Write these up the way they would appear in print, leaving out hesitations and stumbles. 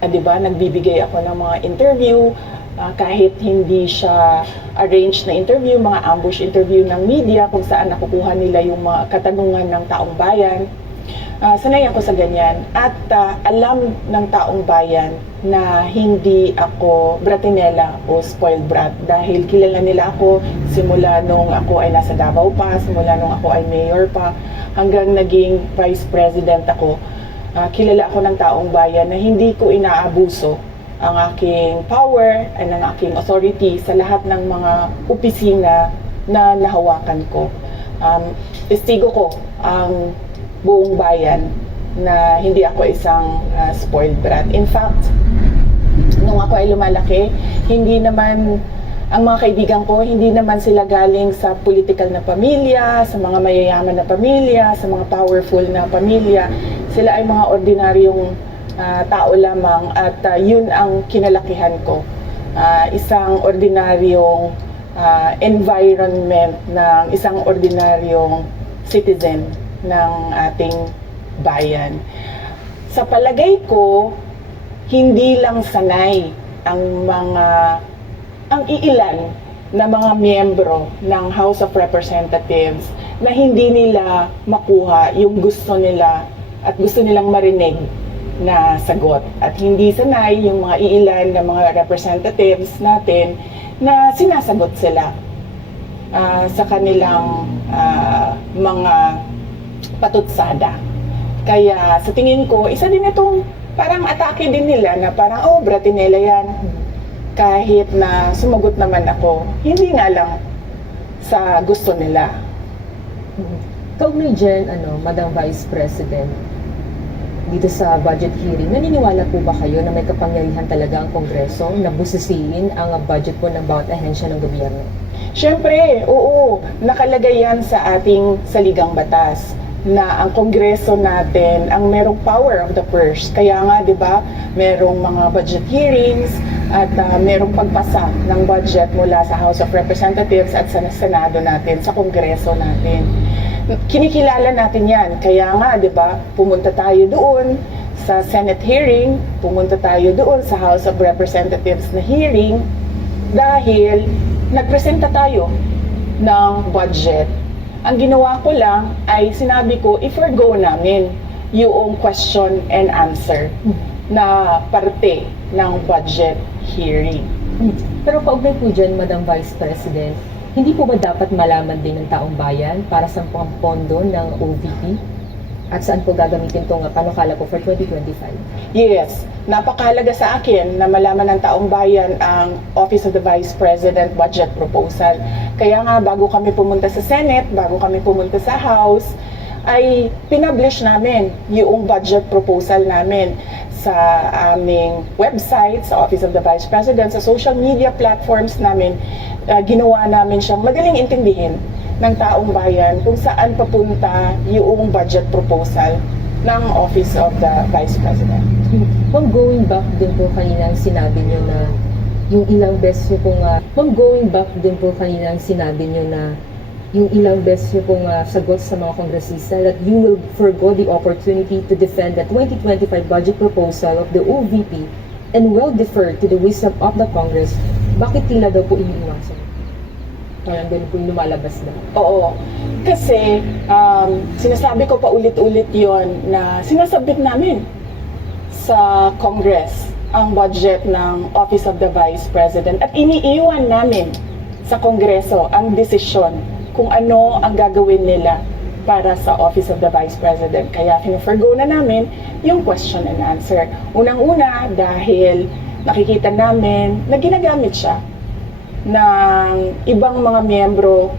'di ba, nagbibigay ako ng mga interview, kahit hindi siya arranged na interview, mga ambush interview ng media kung saan nakukuha nila yung mga katanungan ng taong bayan. Sanay ako sa ganyan at alam ng taong bayan na hindi ako bratinela o spoiled brat dahil kilala nila ako simula nung ako ay nasa Davao pa, simula nung ako ay mayor pa, hanggang naging vice president ako. Kilala ako ng taong bayan na hindi ko inaabuso ang aking power and ang aking authority sa lahat ng mga opisina na nahawakan ko. Testigo ko ang buong bayan na hindi ako isang spoiled brat. In fact, nung ako ay lumalaki, hindi naman ang mga kaibigan ko, hindi naman sila galing sa political na pamilya, sa mga mayayaman na pamilya, sa mga powerful na pamilya. Sila ay mga ordinaryong tao lamang at yun ang kinalakihan ko. Isang ordinaryong environment ng isang ordinaryong citizen ng ating bayan. Sa palagay ko, hindi lang sanay ang iilan na mga miyembro ng House of Representatives na hindi nila makuha yung gusto nila at gusto nilang marinig na sagot. At hindi sanay yung mga iilan na mga representatives natin na sinasagot sila sa kanilang mga patutsada. Kaya sa tingin ko, isa din itong parang atake din nila na parang, oh, bratinela yan. Kahit na sumagot naman ako, hindi nga lang sa gusto nila. Kaugnay dyan, Madam Vice President, dito sa budget hearing, naniniwala po ba kayo na may kapangyarihan talaga ang Kongreso na busisiin ang budget po ng bawat ahensya ng gobyerno? Siyempre, oo, nakalagay yan sa ating saligang batas na ang Kongreso natin ang merong power of the purse. Kaya nga, di ba, merong mga budget hearings at merong pagpasa ng budget mula sa House of Representatives at sa Senado natin, sa Kongreso natin. Kinikilala natin yan. Kaya nga, di ba, pumunta tayo doon sa Senate hearing, pumunta tayo doon sa House of Representatives na hearing dahil nagpresenta tayo ng budget. Ang ginawa ko lang ay sinabi ko, i-forgo namin yung question and answer na parte ng budget hearing. Pero kaugnay po dyan, Madam Vice President, hindi po ba dapat malaman din ng taong bayan para sa pondo ng OVP? At saan po gagamitin itong panukala po for 2025? Yes, napakahalaga sa akin na malaman ng taong bayan ang Office of the Vice President budget proposal. Kaya nga bago kami pumunta sa Senate, bago kami pumunta sa House, ay pinublish namin yung budget proposal namin sa aming website, sa Office of the Vice President, sa social media platforms namin. Ginawa namin siyang madaling intindihin ng taong bayan kung saan papunta yung budget proposal ng Office of the Vice President. Ma'am, going back din po kanina ang sinabi niyo na yung ilang beses niyo pong yung ilang beses niyo pong sagot sa mga kongresista that you will forgo the opportunity to defend the 2025 budget proposal of the OVP and will defer to the wisdom of the Congress. Bakit tila daw po iniiwasan? Parang ganun po yung lumalabas na. Oo. Kasi sinasabi ko pa ulit-ulit yon na sinasabit namin sa Congress ang budget ng Office of the Vice President at iniiwan namin sa Kongreso ang desisyon kung ano ang gagawin nila para sa Office of the Vice President. Kaya fina-forgo na namin yung question and answer. Unang-una dahil nakikita namin na ginagamit siya ng ibang mga miyembro,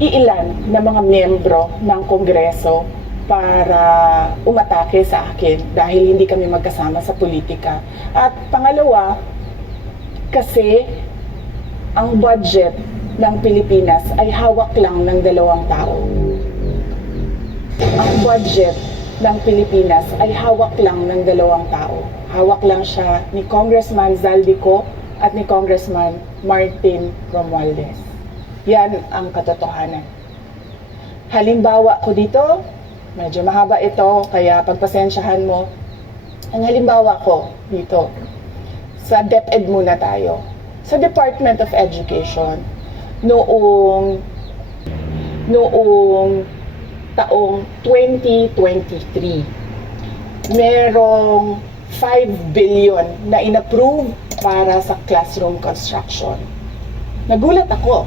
iilan na mga miyembro ng Kongreso para umatake sa akin dahil hindi kami magkasama sa politika. At pangalawa, kasi ang budget ng Pilipinas ay hawak lang ng dalawang tao. Ang budget ng Pilipinas ay hawak lang ng dalawang tao. Hawak lang siya ni Congressman Zaldico at ni Congressman Martin Romualdez. Yan ang katotohanan. Halimbawa ko dito, medyo mahaba ito, kaya pagpasensyahan mo, Ang halimbawa ko dito, sa DepEd muna tayo. Sa Department of Education, noong taong 2023, merong 5 billion na inapprove para sa classroom construction. Nagulat ako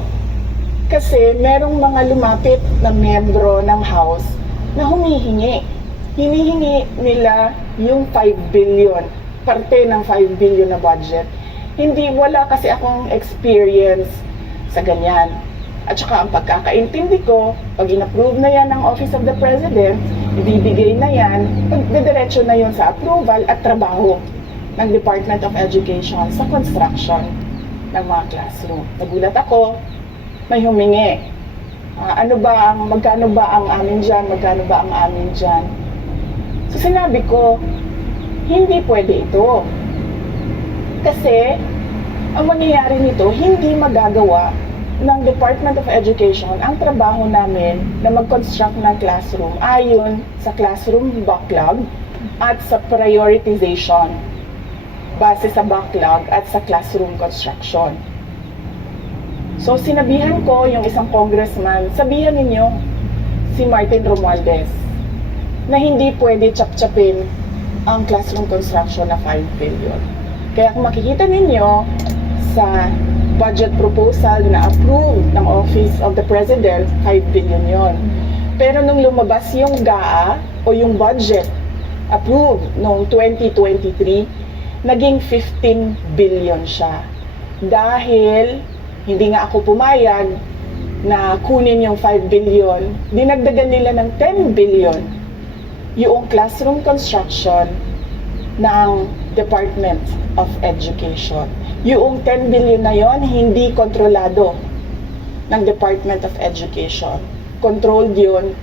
kasi merong mga lumapit na miyembro ng House na humihingi. Hinihingi nila yung 5 billion, parte ng 5 billion na budget. Wala kasi akong experience sa ganyan. At saka ang pagkakaintindi ko, pag in-approve na yan ng Office of the President, ibibigay na yan, diretso na yon sa approval at trabaho ng Department of Education sa construction ng mga classroom. Nagulat ako, may humingi. Magkano ba ang amin dyan? Magkano ba ang amin dyan? So sinabi ko, hindi pwede ito. Kasi, ang mangyayari nito, hindi magagawa ng Department of Education ang trabaho namin na mag-construct ng classroom ayon sa classroom backlog at sa prioritization base sa backlog at sa classroom construction. So, sinabihan ko yung isang congressman, sabihan ninyo si Martin Romualdez na hindi pwede chap-chapin ang classroom construction na 5 billion. Kaya kung makikita ninyo sa budget proposal na approved ng Office of the President, 5 billion yon. Pero nung lumabas yung GAA o yung budget approved noong 2023, naging 15 billion siya. Dahil hindi nga ako pumayag na kunin yung 5 billion, dinagdagan nila ng 10 billion yung classroom construction ng Department of Education. Yung 10 billion na yon hindi kontrolado ng Department of Education. Controlled yun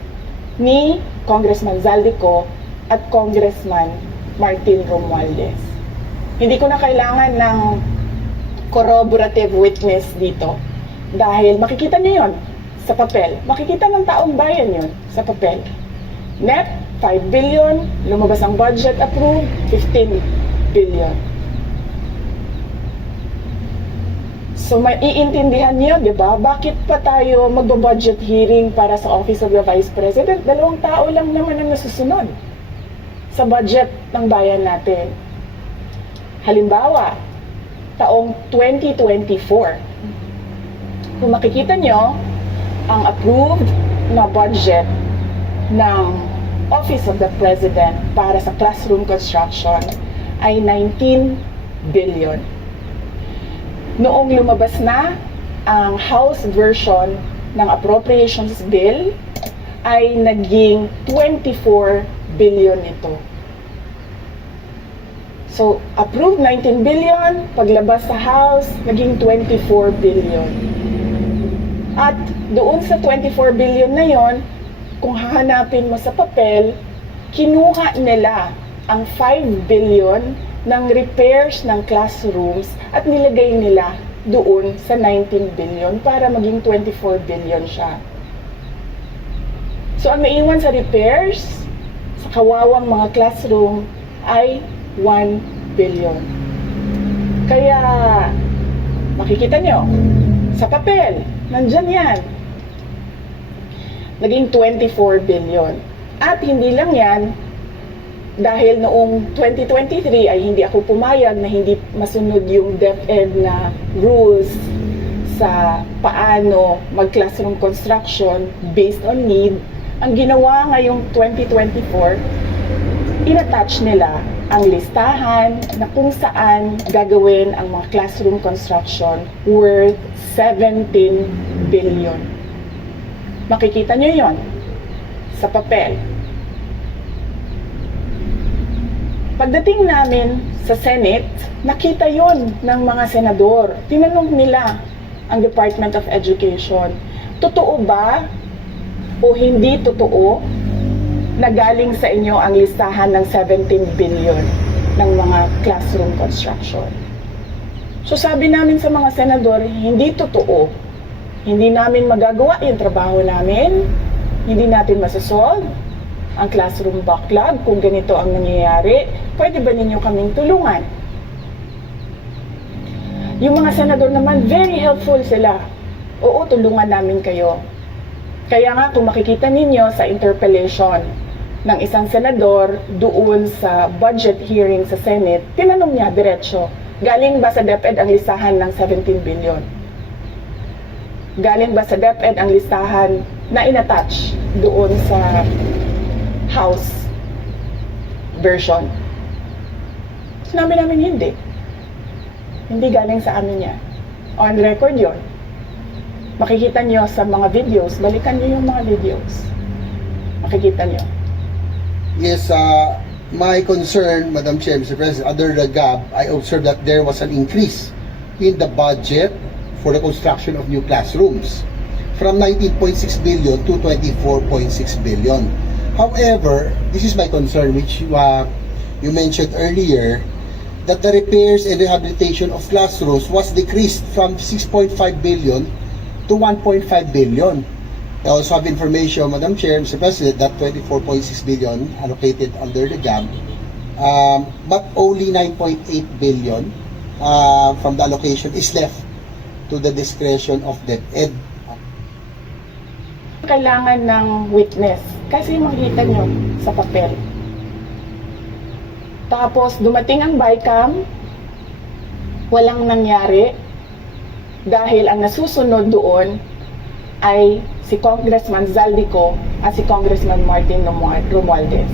ni Congressman Zaldico at Congressman Martin Romualdez. Hindi ko na kailangan ng corroborative witness dito dahil makikita niyo yon sa papel. Makikita ng taong bayan yon sa papel. Net, 5 billion, lumabas ang budget approved, 15 billion. So, maiintindihan niyo, di ba? Bakit pa tayo magbo-budget hearing para sa Office of the Vice President? 2 tao lang naman ang nasusunod sa budget ng bayan natin. Halimbawa, taong 2024, kung makikita niyo, ang approved na budget ng Office of the President para sa classroom construction ay 19 billion. Noong lumabas na ang House version ng Appropriations Bill ay naging 24 billion ito. So, approved 19 billion, paglabas sa House, naging 24 billion. At doon sa 24 billion na yon, kung hahanapin mo sa papel, kinuha nila ang 5 billion ng repairs ng classrooms at nilagay nila doon sa 19 billion para maging 24 billion siya. So, ang naiwan sa repairs, sa kawawang mga classroom, ay 1 billion. Kaya, makikita nyo, sa papel, nandyan yan. Naging 24 billion. At hindi lang yan, dahil noong 2023 ay hindi ako pumayag na hindi masunod yung DepEd na rules sa paano mag-classroom construction based on need, ang ginawa ngayong 2024, inattach nila ang listahan na kung saan gagawin ang mga classroom construction worth 17 billion. Makikita nyo yon sa papel. Pagdating namin sa Senate, nakita yon ng mga senador. Tinanong nila ang Department of Education, totoo ba o hindi totoo na galing sa inyo ang listahan ng 17 billion ng mga classroom construction? So sabi namin sa mga senador, hindi totoo. Hindi namin magagawa yung trabaho namin. Hindi natin masasolve ang classroom backlog kung ganito ang nangyayari. Pwede ba ninyo kaming tulungan? Yung mga senador naman, very helpful sila. Oo, tulungan namin kayo. Kaya nga, kung makikita ninyo sa interpellation ng isang senador doon sa budget hearing sa Senate, tinanong niya diretsyo, galing ba sa DepEd ang listahan ng 17 billion? Galing ba sa DepEd ang listahan na inattach doon sa House version? Sinabi namin hindi. Hindi galing sa amin yan. On record yon. Makikita nyo sa mga videos, balikan nyo yung mga videos. Makikita nyo. Yes, my concern, Madam Chair, Mr. President, under the GAB, I observed that there was an increase in the budget for the construction of new classrooms from 19.6 billion to 24.6 billion. However, this is my concern, which you mentioned earlier, that the repairs and rehabilitation of classrooms was decreased from 6.5 billion to 1.5 billion. I also have information, Madam Chair, Mr. President, that 24.6 billion allocated under the GAB, but only 9.8 billion from the allocation is left to the discretion of DepEd. Kailangan ng witness kasi makikita nyo sa papel. Tapos dumating ang BICAM, walang nangyari dahil ang nasusunod doon ay si Congressman Zaldico at si Congressman Martin Romualdez.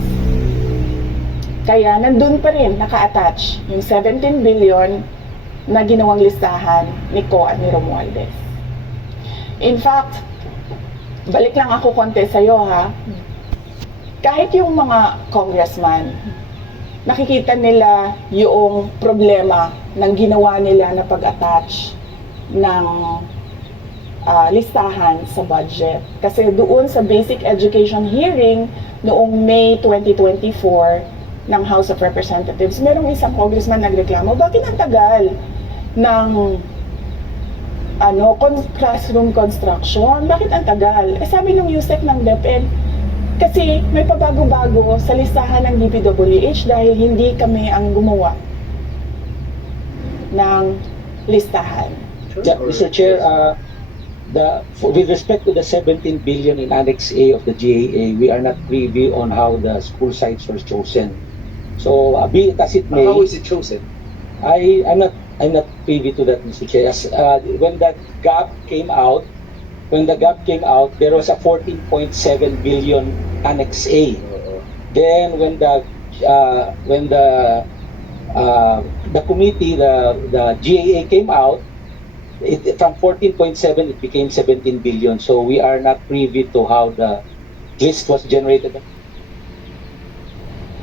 Kaya nandun pa rin naka-attach yung 17 billion na ginawang listahan ni Co at ni Romualdez. In fact, balik lang ako konti sa'yo ha. Kahit yung mga congressman, nakikita nila yung problema ng ginawa nila na pag-attach ng listahan sa budget. Kasi doon sa basic education hearing noong May 2024 ng House of Representatives, merong isang congressman nagreklamo, bakit ang tagal ng classroom construction? Bakit ang tagal? Eh sabi ng USEC ng DepEd, kasi may pabago-bago sa listahan ng DPWH dahil hindi kami ang gumawa ng listahan. Mr. Chair, with respect to the 17 billion in Annex A of the GAA, we are not privy on how the school sites were chosen. So, be it as it may, How is it chosen? I'm not privy to that, Mr. Chair. When that gap came out, there was a 14.7 billion Annex A. Then when the committee, the GAA came out, from 14.7 it became 17 billion. So we are not privy to how the list was generated.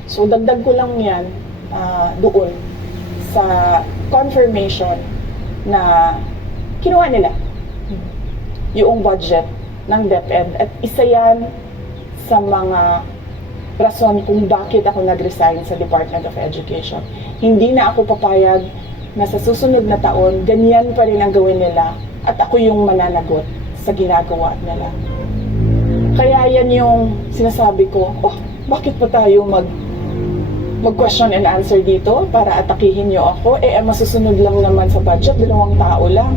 So dagdag ko lang yan doon sa confirmation na kinuha nila yung budget ng DepEd at isa yan sa mga rason kung bakit ako nag-resign sa Department of Education. Hindi na ako papayag na sa susunod na taon, ganyan pa rin ang gawin nila at ako yung mananagot sa ginagawa nila. Kaya yan yung sinasabi ko, bakit pa tayo mag-question and answer dito para atakihin nyo ako? Masusunod lang naman sa budget, 2 tao lang.